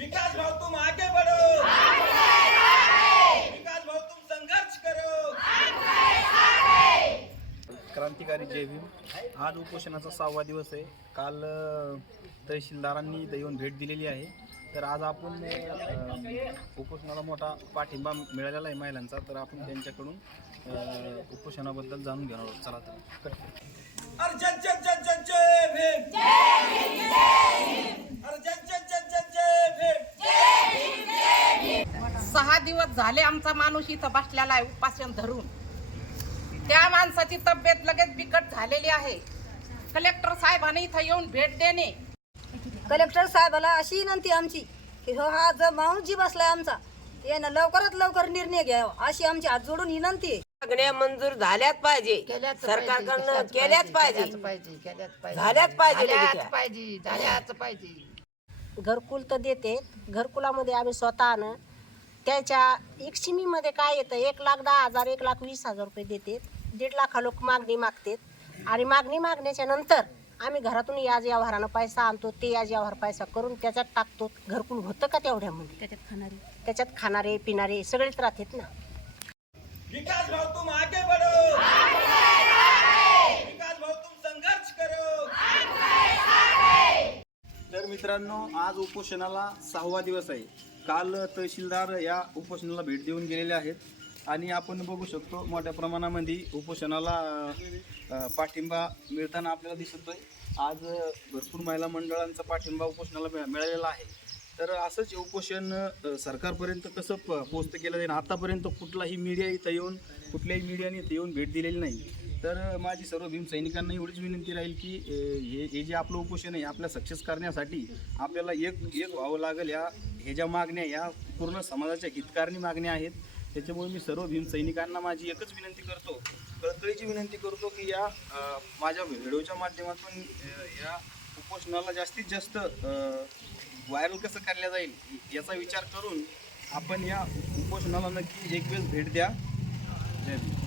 विकास भाव तुम आगे बढ़ो। विकास भाव तुम संघर्ष करो। क्रांतिकारी जय भीम. आज उपोषणाचा सहावा दिवस आहे. काल तहसीलदारांनी इथं येऊन भेट दिलेली आहे. तर आज आपण उपोषणाला मोठा पाठिंबा मिळालेला आहे महिलांचा. तर आपण त्यांच्याकडून उपोषणाबद्दल जाणून घेणार आहोत. चला तर. सहा दिवस झाले आमचा माणूस इथं बसलेला आहे उपासन धरून. त्या माणसाची तब्येत लगेच बिकट झालेली आहे. कलेक्टर साहेबांनी इथं येऊन भेट देणे. कलेक्टर साहेबाला अशी विनंती आमची की हो हा जो माणूस जी बसलाय आमचा यानं लवकरात लवकर निर्णय घ्यावा अशी आमची हात जोडून विनंती आहे. मागण्या मंजूर झाल्याच पाहिजे. सरकारकडनं केल्याच पाहिजे झाल्याच. पाहिजे. झाल्याच पाहिजे. घरकुल तर देते घरकुलामध्ये आम्ही स्वतःनं त्याच्या इक्सिमीमध्ये काय येतं? एक लाख दहा हजार एक लाख वीस हजार रुपये देते दीड लाखा लोक मागणी मागतात. आणि मागणी मागण्याच्या नंतर आम्ही घरातून याज व्यवहारानं पैसा आणतो ते याज व्यवहार पैसा करून त्याच्यात टाकतो. घरकुल होतं का तेवढ्यामध्ये त्याच्यात खाणारे. त्याच्यात खाणारे पिणारे सगळेच राहतात ना. विकास भाव तुम आगे बढ़ो. विकास भाव तुम संघर्ष करो. तर मित्रांनो आज उपोषणाला सहावा दिवस आहे. काल तहसीलदार या उपोषणाला भेट देऊन गेलेले आहेत. आणि आपण बघू शकतो मोठ्या प्रमाणामध्ये उपोषणाला अ, पाठिंबा मिळताना आपल्याला दिसतोय. आज भरपूर महिला मंडळांचा पाठिंबा उपोषणाला मिळा मिळालेला आहे. तर असंच हे उपोषण अ, सरकारपर्यंत कसं प पोचतं केलं जाईल? आतापर्यंत कुठलाही मीडिया इथं येऊन कुठल्याही मीडियाने इथं येऊन भेट दिलेली नाही. तर माझी सर्व भीम सैनिकांना एवढीच विनंती राहील की हे हे जे आपलं उपोषण आहे आपल्या सक्सेस करण्यासाठी आपल्याला एक एक व्हावं लागेल या हे ज्या मागण्या या पूर्ण समाजाच्या हितकारणी मागण्या आहेत. त्याच्यामुळे मी सर्व भीम सैनिकांना माझी एकच विनंती करतो कळकळीची विनंती करतो की या माझ्या व्हिडिओच्या माध्यमातून या उपोषणाला जास्तीत जास्त व्हायरल कसं करल्या जाईल याचा विचार करून आपण या उपोषणाला नक्की एक वेळेस भेट द्या. जय भीम.